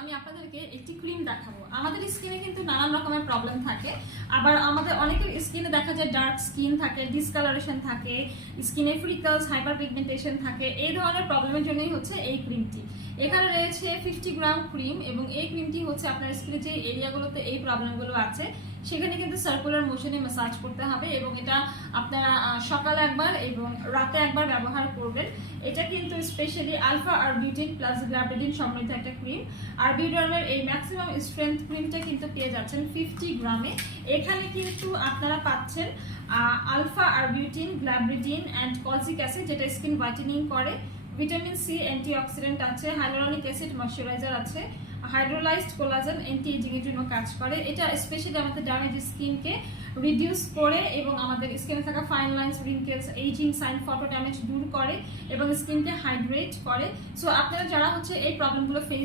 আমি আপনাদেরকে একটি ক্রিম দেখাবো। আমাদের স্কিনে কিন্তু নানান রকমের প্রবলেম থাকে, আবার আমাদের অনেকের স্কিনে দেখা যায় ডার্ক স্কিন থাকে, ডিসকালারেশন থাকে, স্কিনে ফ্রিকলস, হাইপার পিগমেন্টেশন থাকে। এই ধরনের প্রবলেমের জন্যই হচ্ছে এই ক্রিমটি। এখানে রয়েছে 50 গ্রাম ক্রিম এবং এই ক্রিমটি হচ্ছে আপনার স্কিনে যে এরিয়াগুলোতে এই প্রবলেমগুলো আছে সেখানে কিন্তু সার্কুলার মোশনে ম্যাসাজ করতে হবে এবং এটা আপনারা সকালে একবার এবং রাতে একবার ব্যবহার করবেন। এটা কিন্তু স্পেশালি আলফা আরবিউটিন প্লাস গ্ল্যাব্রিডিন সমৃদ্ধ একটা ক্রিম। আরবিউডার্মের এই ম্যাক্সিমাম স্ট্রেংথ ক্রিমটা কিন্তু পেয়ে যাচ্ছেন 50 গ্রামে। এখানে কিন্তু আপনারা পাচ্ছেন আলফা আরবিউটিন, গ্ল্যাব্রিডিন অ্যান্ড কলসিক অ্যাসিড যেটা স্কিন হোয়াইটেনিং করে, ভিটামিন সি অ্যান্টিঅক্সিডেন্ট আছে, হাইলোরনিক অ্যাসিড ময়শ্চারাইজার আছে, হাইড্রোলাইজড কোলাজেন অ্যান্টি এজিং এর জন্য কাজ করে। এটা স্পেশালি আমাদের ড্যামেজ স্কিনকে রিডিউস করে এবং আমাদের স্কিনে থাকা fine lines, wrinkles, ageing sign, photo damage দূর করে এবং স্কিনকে হাইড্রেট করে। সো আপনারা যারা হচ্ছে এই প্রবলেমগুলো ফেস